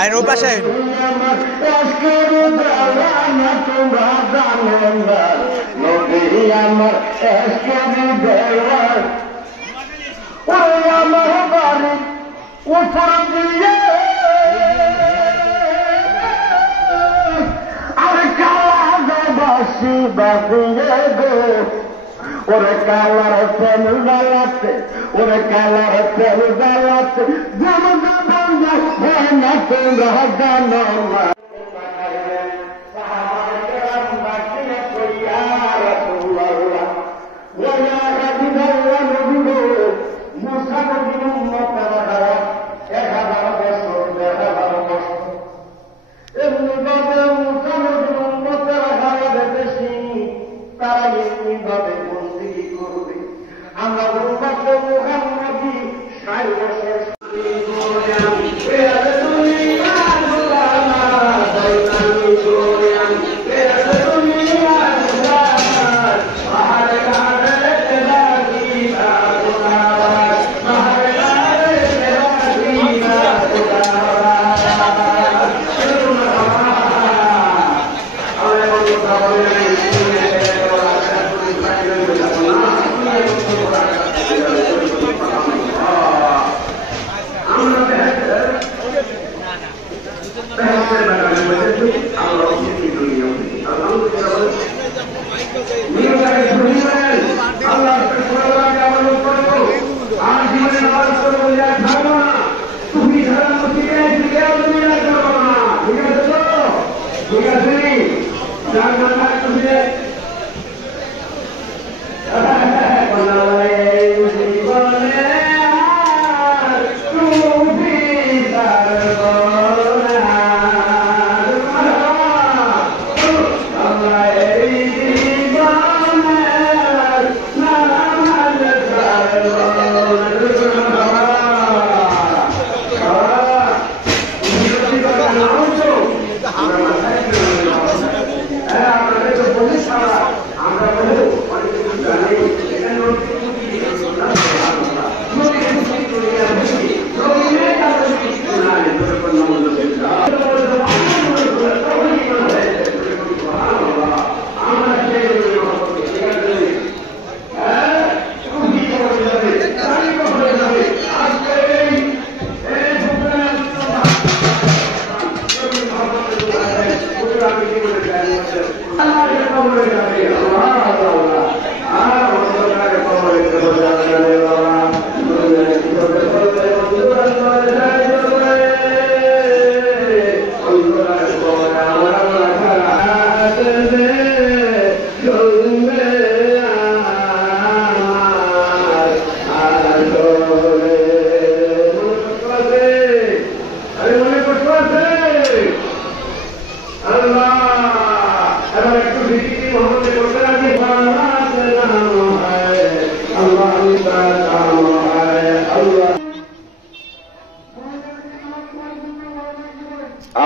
আইন ও পাশে আমার বাড়ি উপর দিয়ে আর কালা বাসি বাজিয়ে দে ওরে কালার তেল জ্বালাতে ওরে কালার তেল জ্বালাতে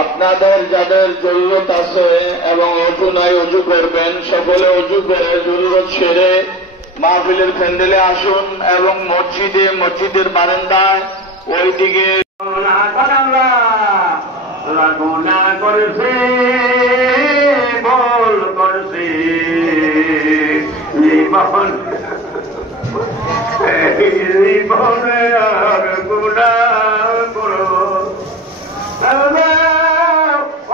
আপনাদের যাদের জরুরত আছে এবং অজু নাই অজু করবেন, সকলে অজু করে জরুরত সেরে মাহফিলের প্যান্ডেলে আসুন এবং মসজিদের বারান্দায় ওই দিকে গুণা করছে বল করছে জীবনে আর গুণা করো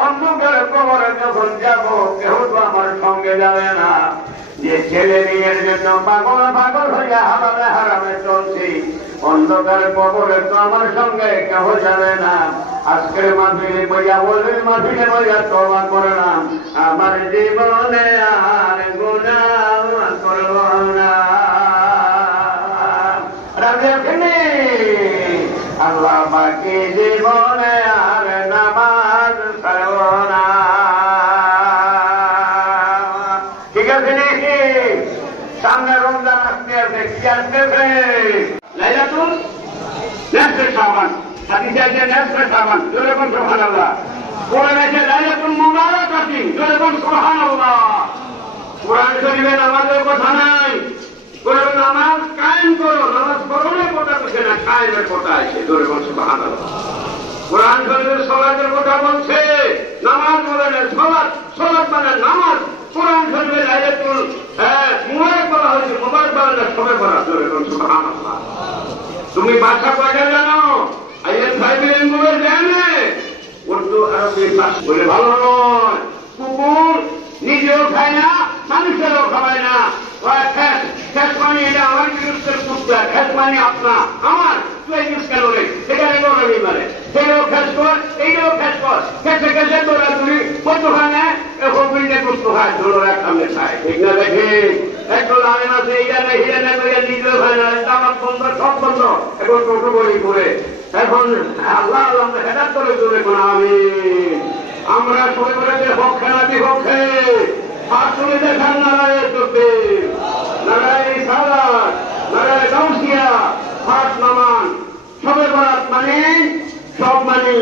অন্ধকার কবরে যখন যাব কেউ তো আমার সঙ্গে যাবে না। যে ছেলে মেয়ের জন্য পাগল হইয়া হারামে চলছি, অন্ধকার কবরে তো আমার সঙ্গে কেউ যাবে না। আজকের মাহফিলে বইয়া বলবেন, মাহফিলে বইয়া তওবা করলাম, আমার জীবনে আর গুনাহ করব না। আল্লাহ বাকি জীবনে আর নামাজ পড়ব না। ঠিক আছে নাকি? সামনে রমজান আসতে আসতে কি আসতেছে? লাইলাতুল নিসফে শাবান, হাদিসে আছে নিসফে শাবান, জোরে বলুন সুবহানাল্লাহ। কোরআনে আছে লাইলাতুল মুবারাকাতিন, জোরে বলুন সুবহানাল্লাহ। কোরআন শরীফে নামাজের কথা নাই, নামাজ কায়েম করো, নামাজ পড়লে কথা বলছে না, কায়েমের কথা আছে। ধরে বলছে সুবহানাল্লাহ। কোরআন শরীফের সালাতের কথা বলছে, নামাজ বলে না সালাত, সালাত মানে নামাজ। কোরআন শরীফের আয়াতুল মুবারক বলা হয়েছে, মুবারক বলে না সবে বলা। ধরে বলছে সুবহানাল্লাহ। তুমি ভাষা কয়টা জানো? আয়াত ফাইভের মুখে জানে উর্দু আরবি ভাষা বলে ভালো নয়। কুকুর নিজেও খায় না, মানুষেরও খাওয়ায় না। খ্যাস পানি এটা আমার বিরুদ্ধের কুত্তা, খ্যাস পানি আপনার আমার, তুই ইউজ কেন রে? সেখানে গরমই মানে সেটাও খ্যাস কর, এইটাও খ্যাস কর, খেসে খেসে তোরা তুই কতখানে হবিনে কুস্ত খায়, ধরো সামনে খায়। ঠিক না? দেখি একটু লাইন আছে, এইটা নেই হিরে না করে নিজেও খায় না, দামাত বন্ধ, সব বন্ধ। এখন টোটো বলি করে এখন আল্লাহ আল্লাহ হেদাত করে চলে কোন আমি আমরা সবাই বলে যে পক্ষে না বিপক্ষে হাত তুলে দেখান নারায়ণ চোখে, নারায়ণ সালাত, নারায়ণ গাউসিয়া, হাত নামান। সবে বরাত মানে সব মানে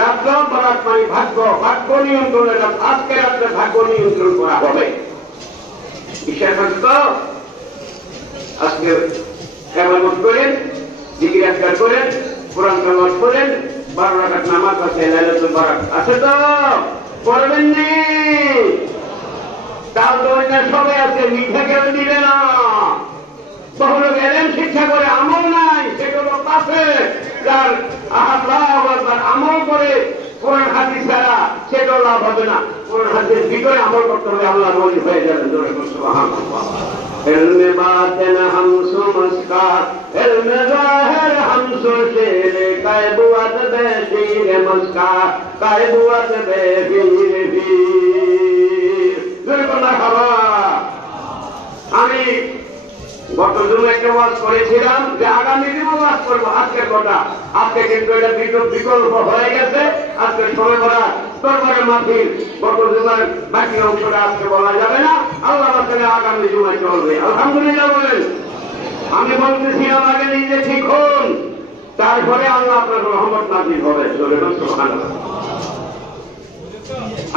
রাজ্য, বরাত মানে ভাগ্য, ভাগ্য নিয়ন্ত্রণের আজকে রাত্রে ভাগ্য নিয়ন্ত্রণ করা হবে। বিশ্বাস আছে তো? আজকে এবাদত করেন, জিকির আজকার করেন, কোরআন তেলাওয়াত করেন, 12 রাকাত নামাজ আছে, লাইলাতুল বারাত আছে তো? পড়বেন নি? তাও তো অন্য সবাই আছে, মিঠা কেউ দিবে না। বহু লোক এলেন শিক্ষা করে, আমল নাই, সেগুলো পাশে যার আমল করে কোরআন হাদিস ছাড়া সেটাও লাভ হবে না। কোরআন হাদিস ভিতরে আমল করতে হবে, আল্লাহ ওলি হয়ে যাবেন। সুবহানাল্লাহ। इल्म बातिन हमसु मुस्कान, इल्म ज़ाहिर हमसु शेर, कैबुअत बेशीर मुस्कान, कैबुअत बेफीर फीर। আমি গত জুমে একটা ওয়াজ করেছিলাম যে আগামী দিনও ওয়াজ করবো। আজকের কথা আজকে কিন্তু এটা বিকল্প হয়ে গেছে। আজকে সময় করা দরবারের মাহফিল, গত জুমার বাকি অংশটা আজকে বলা যাবে না। আল্লাহ তাআলা আগামী জুমায় চলবে। আলহামদুলিল্লাহ বলেন। আমি বলতেছি আমাকে নিজে ঠিক হন, তারপরে আল্লাহ আপনার রহমত নাযিল হবে। সুবহানাল্লাহ।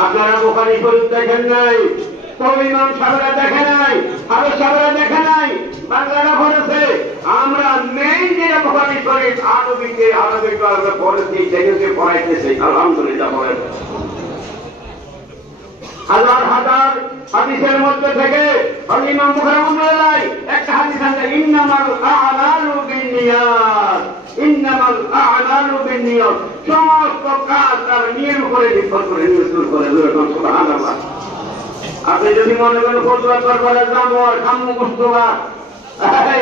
আপনারা বুখারী শরীফ দেখেন নাই, ইমাম সাহেবরা দেখে নাই, আরো সাহেবরা দেখে নাই, বাংলারা পড়েছে। আমরা মেইন যে বুখারী শরীফ আরবিতে আমরা পড়েছি, দেখেছি, পড়াইতেছি। আলহামদুলিল্লাহ বলেন। হাজার হাজার হাদিসের মধ্যে থেকে ইমাম বুখারী রাহিমাহুল্লাহ একটা হাদিস আছে, ইন্নামাল আ'মালু বিন্নিয়াত, ইন্নামাল আ'মালু বিন্নিয়াত। সমস্ত কাজ তার নিয়তের উপরে নির্ভর করে, নিয়ত করে। সুবহানাল্লাহ। আপনি যদি মনে করেন ফতোয়া করবার যাবো সামনে মুস্তফা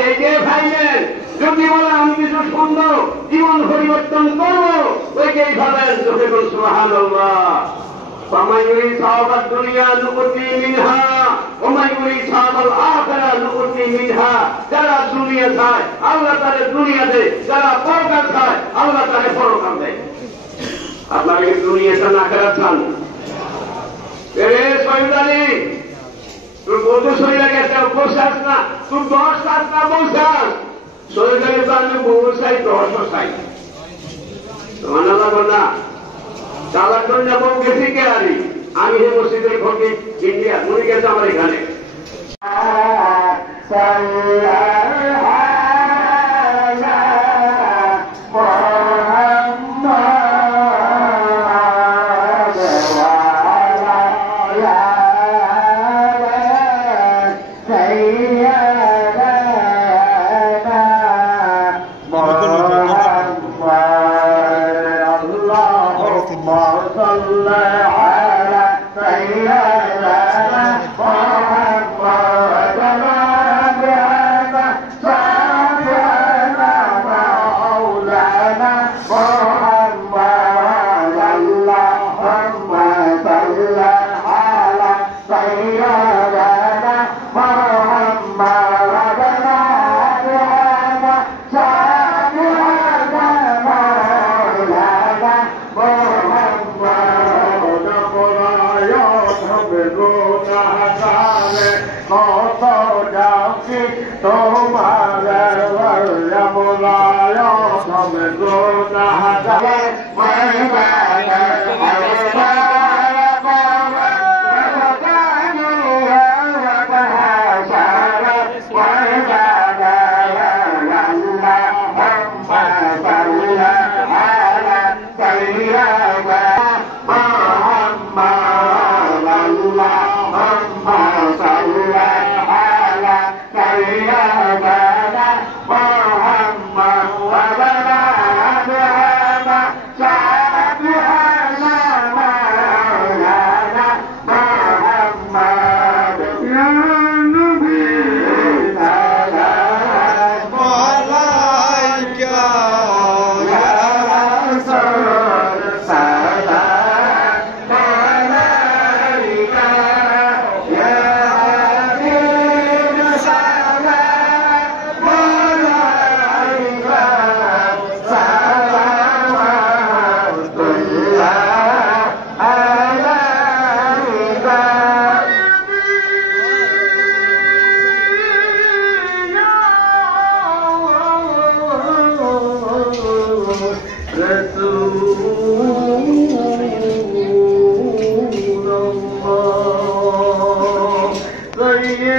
এই যে ভাইলেন, যদি বলেন আমি কিছু শুনবো, জীবন পরিবর্তন করবো, ওইটাই ভাবেন। সুবহানাল্লাহ। فمن يريد ثواب الدنيا نؤتي منها ومن يريد ثواب الآخرة نؤتي منها। যারা দুনিয়া চায় আল্লাহ তাদের দুনিয়া দেয়, যারা পরকাল চায় আল্লাহ তাদের পরকাল দেয়। আপনারা কি দুনিয়াটা না আখিরাত চান? তোর কত শরীরে গেছে, বসাস না, তুই 10 সাত না বসাস শরীরে তো আমি বহু চাই, 10ও চাই। মানা লাগো না। চালার জন্য বউ গেছি কে আরি, আমি হে মসজিদের ফকির ইন্ডিয়া, উনি গেছে আমার এখানে।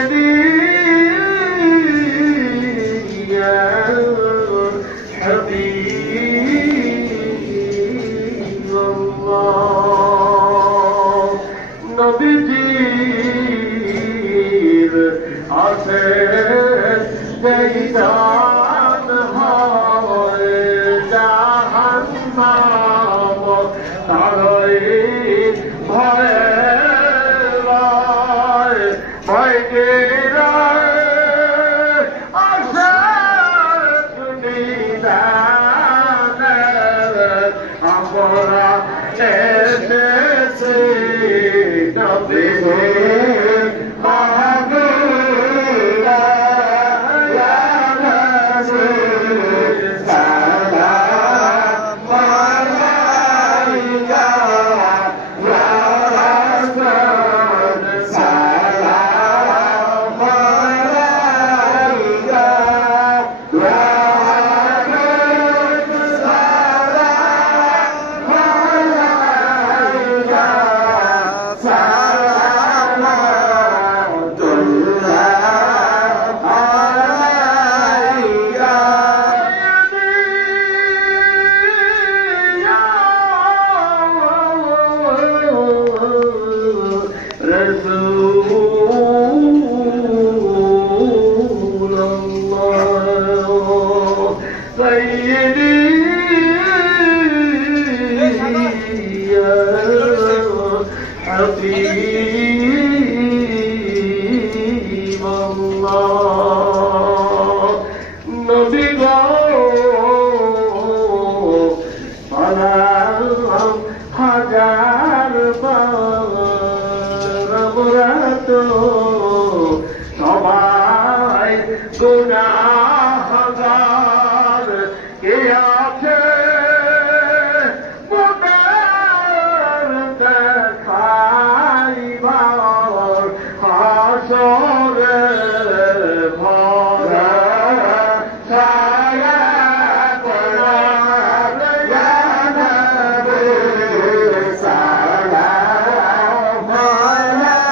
سيدي يا حبيب الله نبيجير عسير ديدان هاي جهنم তারাই ভয়ে ভয়গিরা আশার দুনিদানে আমরা এসেছি নবীর মাহবুবা ইয়া রাসূল সালাম আলাইকা ইয়া রাসূল সালাম আলাইকা ইয়া হাবিব সালাম আলাইকা সালামুল্লাহ আলাইকা رسول الله سيدي يا حبيب الله نبي সালাম হাজার বার আমরা তো সবাই গুনাহগার কে আছে মোদের দেখাইবার হাসরে ভরা ছায়া তোমার ইয়া নবী সালাম আলাইকা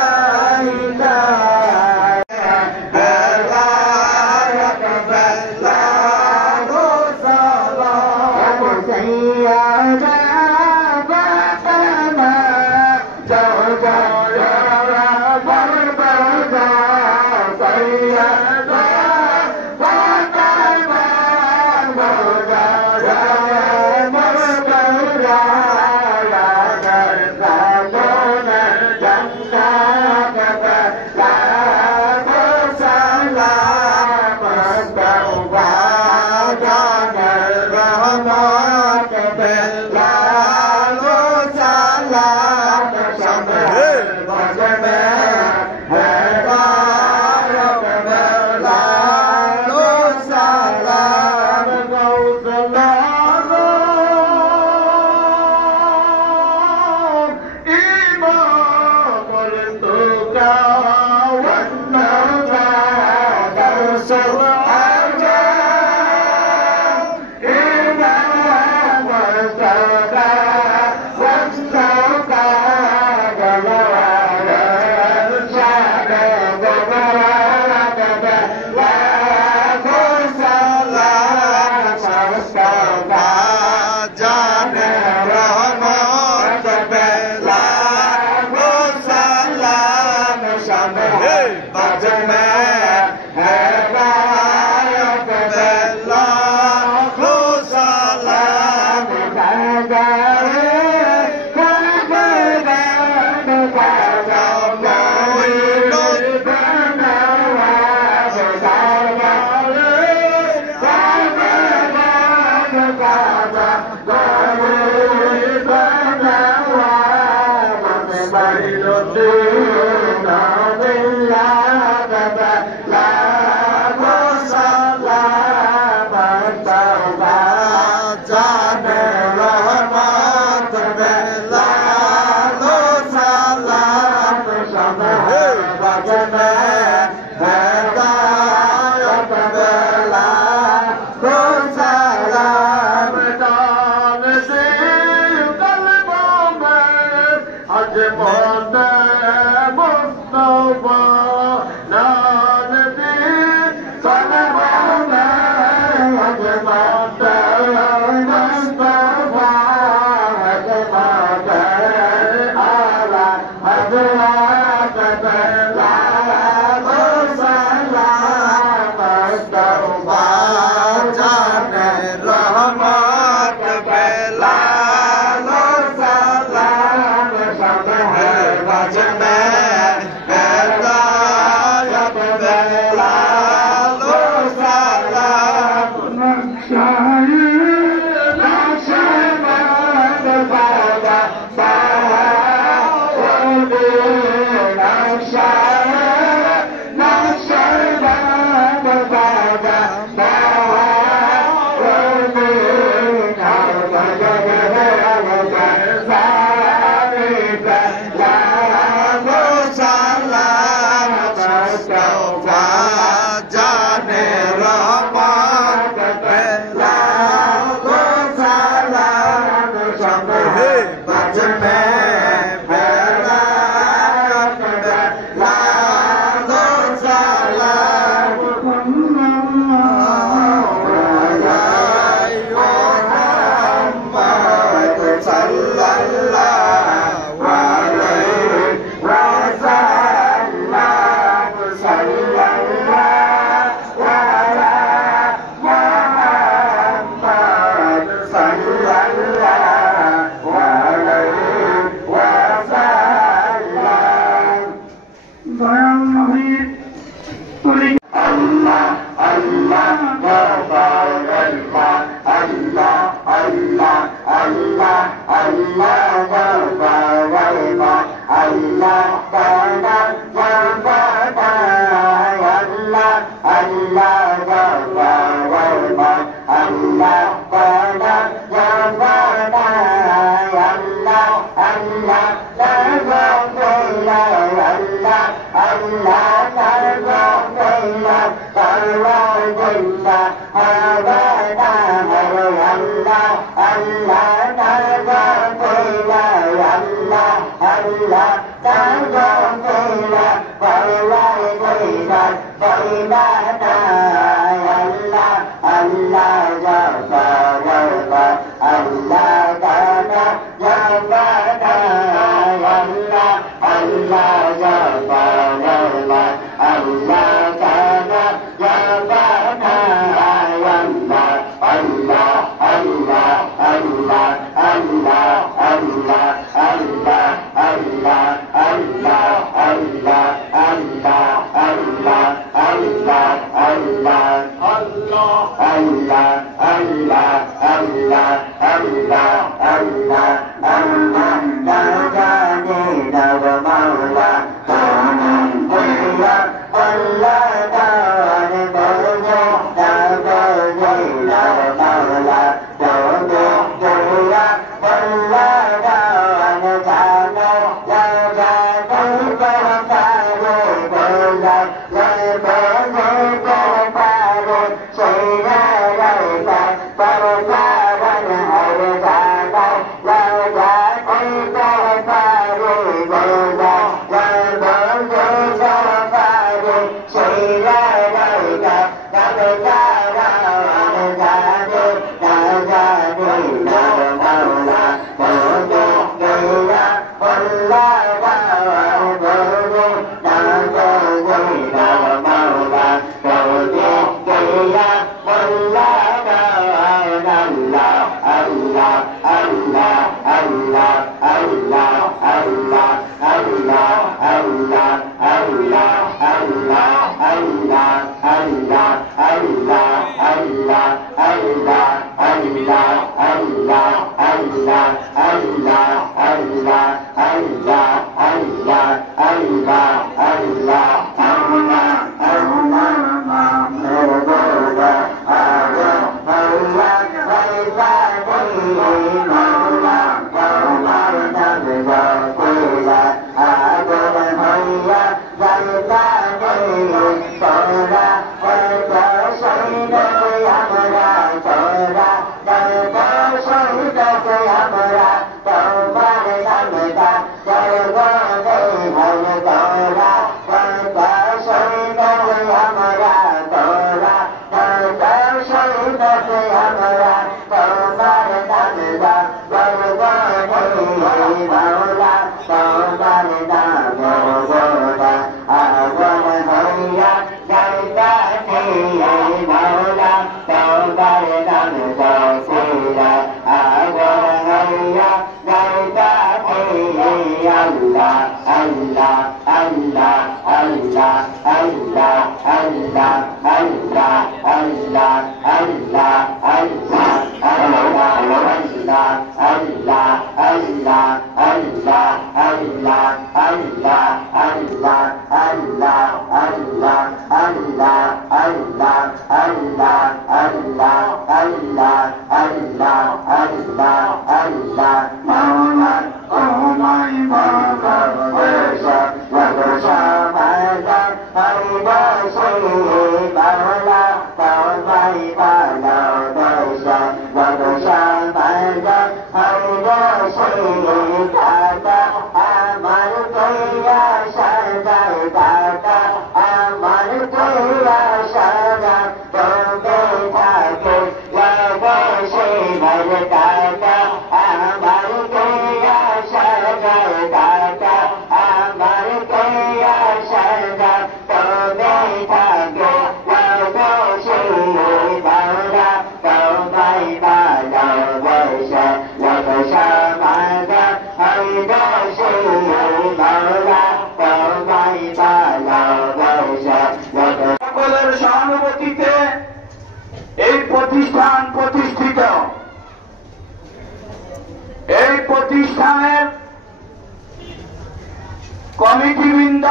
কমিটিবৃন্দ,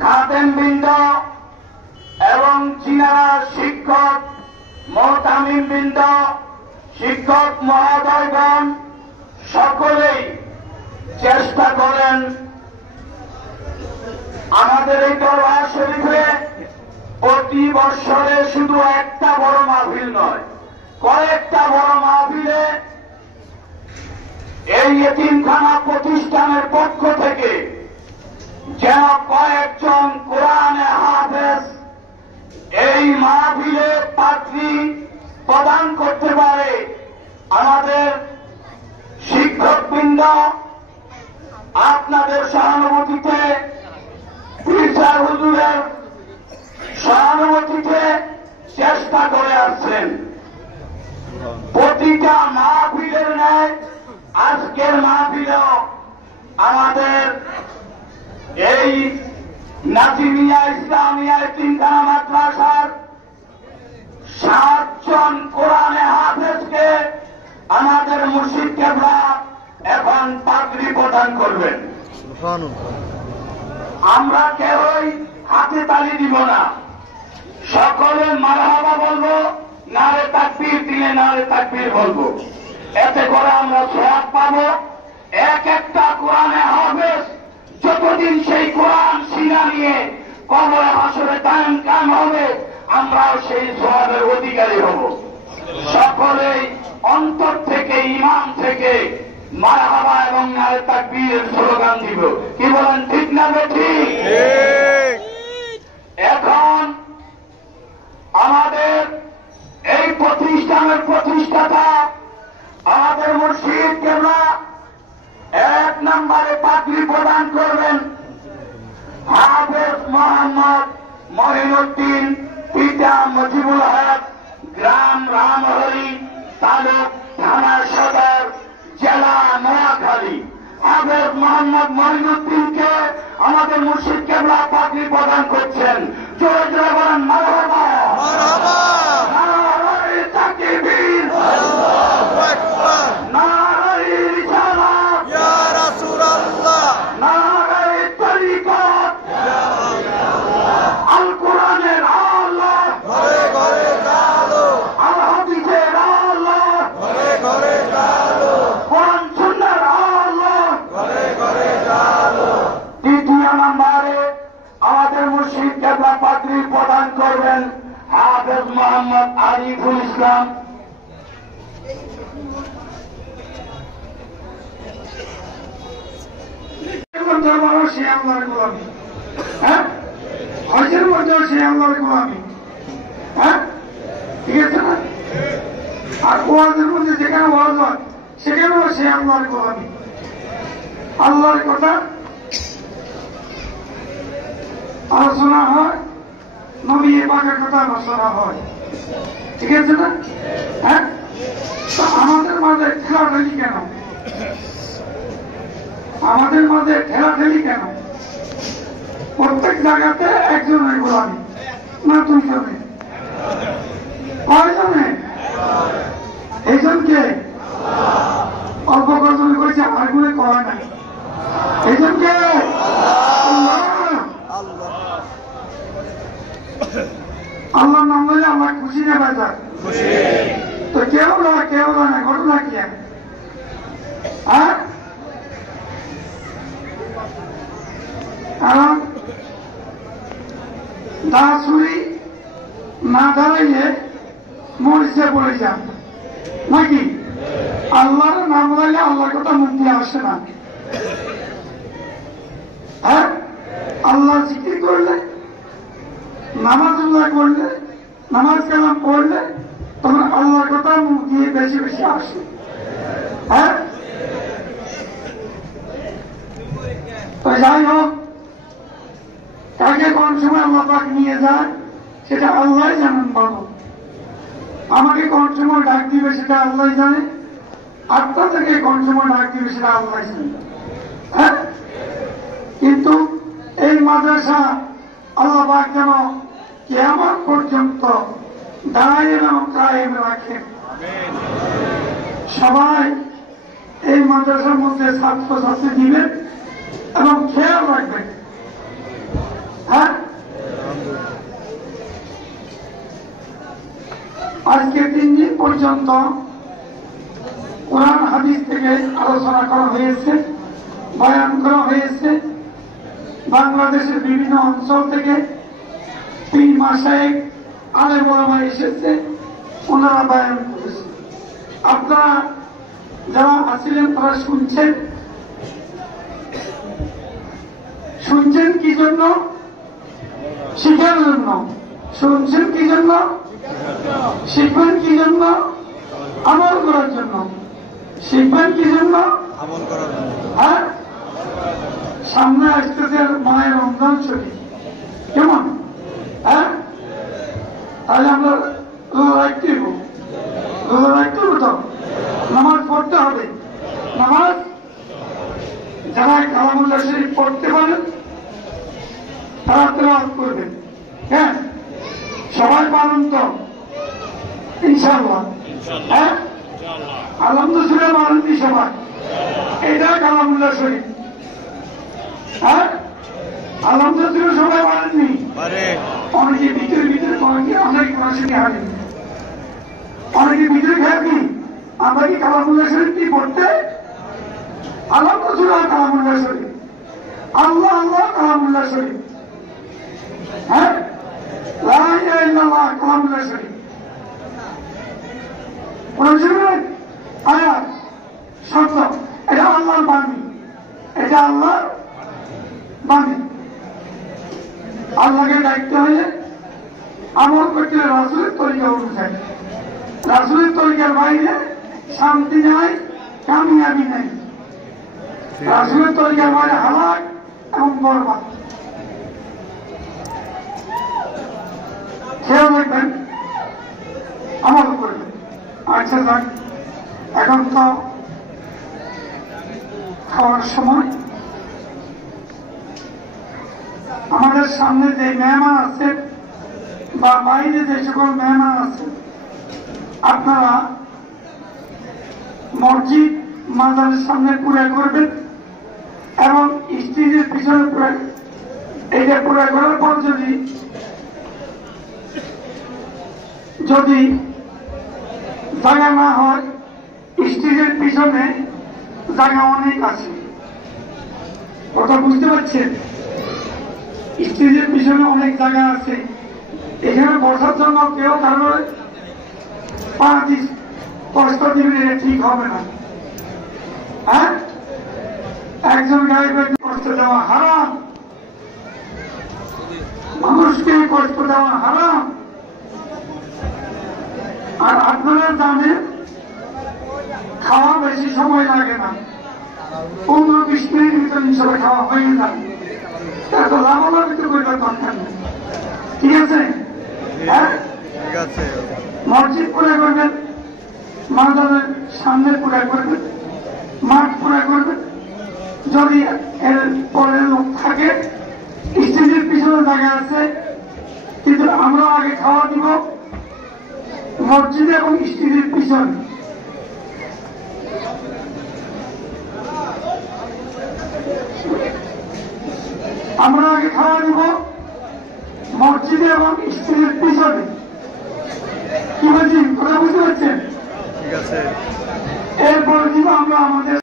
খাদেমবৃন্দ এবং যিনারা শিক্ষক মোহতামিমবৃন্দ, শিক্ষক মহোদয়গণ সকলেই চেষ্টা করেন আমাদের এই দরবার শরীফে প্রতি বৎসরে শুধু একটা বড় মাহফিল নয়, কয়েকটা বড় মাহফিলে এই এতিমখানা প্রতিষ্ঠানের পক্ষ থেকে যেন কয়েকজন কোরআনে হাফেজ নাজিমিয়া ইসলামিয়া তিনখানা মাদ্রাসার 7 জন কোরআনে হাফেজকে আমাদের মুর্শিদ কেবলা এখন পাগড়ি প্রদান করবেন। আমরা কেউই হাতে তালি দিব না, সকলে মারহাবা বলবো, নারে তাকবীর দিলে নারে তাকবীর বলবো। এতে করে আমরা সওয়াব পাবো। এক একটা কোরআনে হাফেজ যতদিন সেই কোরআন সিনা নিয়ে কবরে হাসরে দান কাম হবে, আমরাও সেই সওয়াবের অধিকারী হব। সকলেই অন্তর থেকে ঈমান থেকে মারহাবা এবং নারে তাকবীরের স্লোগান দিব। কি বলেন, ঠিক না বেঠিক? এখন আমাদের এই প্রতিষ্ঠানের প্রতিষ্ঠাতা আমাদের মুর্শিদ কেবলা 1 নম্বরে পাগড়ি প্রদান করবেন হাফেজ মোহাম্মদ মহিনুদ্দিন, পিতা মুজিবুল হক, গ্রাম রামহরি, তালুক থানা সদর, জেলা নোয়াখালী। হাফেজ মোহাম্মদ মহিনুদ্দিনকে আমাদের মুর্শিদ কেবলা পাগড়ি প্রদান করছেন। জোরে জোরে বলেন মারহাবা। নারায়ে তাকবীর, নারায়ে রিসালাত, ইয়া রাসূলুল্লাহ, নারায়ে তরিকত, আল কোরআনের আল্লাহ, ঘরে ঘরে কালো, আল হাদিসের আল্লাহ, ঘরে ঘরে কালো, কোরআন সুন্নাহর আল্লাহ, ঘরে ঘরে কালো। দ্বিতীয় নম্বরে আমাদের মুর্শিদ কেবলা পাগড়ি প্রদান করবেন হাফেজ মোহাম্মদ আরিফুল ইসলাম। সে আল্লাহর গোলামি, হ্যাঁ, হজের মধ্যেও সে আল্লাহর গোলামি, হ্যাঁ, ঠিক আছে না? আর ওয়াজের মধ্যে যেখানে ওয়াজ হয় সেখানেও সে আল্লাহর গোলামি। আল্লাহর কথা আলোচনা হয়, নবী পাকের কথা আলোচনা হয়, ঠিক আছে না? হ্যাঁ, তো আমাদের মাঝে ঠেলাঠেলি কেন? আমাদের মাঝে ঠেলাঠেলি কেন? প্রত্যেক জায়গাতে একজনের গোলামি না 2 জনে? কয়জনে? এইজনকে অল্প কজনে করেছে, আর গুলো কয় নাই। এইজনকে আল্লাহ নাম বলে আল্লাহ খুশি না বেজার? তো কেউ না ঘটনা কি? হ্যাঁ, কারণ দাসুরি না দাঁড়াইলে মরিচে পড়ে যান নাকি? আল্লাহর নাম বলাইলে আল্লাহর কথা মুখ দিয়ে আসে না। হ্যাঁ, আল্লাহ জিকির করলে, নামাজ করলে, নামাজ কালাম পড়লে তখন আল্লাহর কথা মুখ দিয়ে বেশি বেশি আসে। হ্যাঁ, তো যাই হোক, কাকে কোন সময় আল্লাহ পাক নিয়ে যায় সেটা আল্লাহ জানেন। বলো, আমাকে কোন সময় ডাক দিবে সেটা আল্লাহ জানে, আপনাদেরকে কোন সময় ডাক দিবে সেটা আল্লাহ জানে। হ্যাঁ, কিন্তু এই মাদ্রাসা আল্লাহ পাক যেন কিয়ামত পর্যন্ত দায়েম এবং কায়েম রাখেন। সবাই এই মাদ্রাসার মধ্যে ছাত্রছাত্রী দিবেন এবং খেয়াল রাখবেন। হ্যাঁ, আজকে 3 দিন পর্যন্ত কোরআন হাদিস থেকে আলোচনা করা হয়েছে, বয়ান করা হয়েছে। বাংলাদেশের বিভিন্ন অঞ্চল থেকে 3 মাসায়েখ আলেম ওলামা এসেছে, ওনারা বয়ান করেছে। আপনারা যারা আছিলেন তারা শুনছেন কি জন্য? শিখার জন্য। শুনছেন কি জন্য? শিখবেন কি জন্য? আমল করার জন্য। শিখবেন কি জন্য? আমল করার জন্য। হ্যাঁ, সামনে আসতেছে মায়ের রমজান শরীফ, কেমন? হ্যাঁ, তাহলে আমরা রোজা রাখতে হইব, রোজা রাখতে হবে, তো নামাজ পড়তে হবে। নামাজ যারা কালামুল্লাহ শরীফ পড়তে পারেন তারা সবাই পালন তো ইনশাআল্লাহ। হ্যাঁ, আলহামদুলিল্লাহ পালননি সবাই। এটা কালামুল্লাহ শরীফ। হ্যাঁ, আলহামদুলিল্লাহ সবাই পালননি। অনেকে ভিতরে ভিতরে অনেক পড়াশোনা হারিয়ে, অনেকে ভিতরে খেয়ে কি আমরা কি কালামুল্লাহ শরীফ কি পড়তে? আলহামদুলিল্লাহ কালামুল্লাহ শরীফ, আল্লাহ আল্লাহ কালামুল্লাহ শরীফ। হ্যাঁ, লা ইলাহা ইল্লাল্লাহ কালামুল্লাহ শরীফ। আয়াত শব্দ, এটা আল্লাহর বাণী, এটা আল্লাহর বাণী। আল্লাহকে দায়িত্ব হলে আমল করতে রাসূলের তরিকা অনুসারে। রাসূলের তরিকার বাইরে শান্তি নাই, কামিয়াবি নাই। রাসূলের তরিকার বাইরে হালাক এবং বরবাদ। খেয়াল রাখবেন, আমল করবেন। আচ্ছা যাক, এখন তো খাওয়ার সময়। আমাদের সামনে যে মেহমান আছে বা বাইরে যে সকল মেহমান আছে, আপনারা মসজিদ মাজারের সামনে পুরা করবেন এবং স্টেজের পিছনে পুরা। এটা পুরা করার পর যদি জায়গা না হয়, স্টেজের পিছনে জায়গা অনেক আছে। কথা বুঝতে পারছেন? স্টেজের পিছনে অনেক জায়গা আছে। এখানে বসার জন্য কেউ কারোর পা কষ্ট দিবে, এটা ঠিক হবে না। হ্যাঁ, একজন গায়কের কষ্ট দেওয়া হারাম, মানুষকে কষ্ট দেওয়া হারাম। আর আপনারা জানেন খাওয়া বেশি সময় লাগে না, 15-20 মিনিট ভিতরে হিসেবে খাওয়া হয়ে যায়। এত লাভালাভিত করবার দরকার নেই। ঠিক আছে? হ্যাঁ, মসজিদ পুরা করবেন, মাজারের সামনে পুরা করবেন, মাঠ পুরা করবেন। যদি এর পরে লোক থাকে, স্টেজের পিছনে জায়গা আছে, কিন্তু আমরা আগে খাওয়া দিব মসজিদে এবং স্টেজের পিছনে। আমরা আগে খাওয়া দিব মসজিদে এবং স্টেজের পিছনে। কি বলছি, কথা বুঝতে পারছেন? এরপরে দিব আমরা আমাদের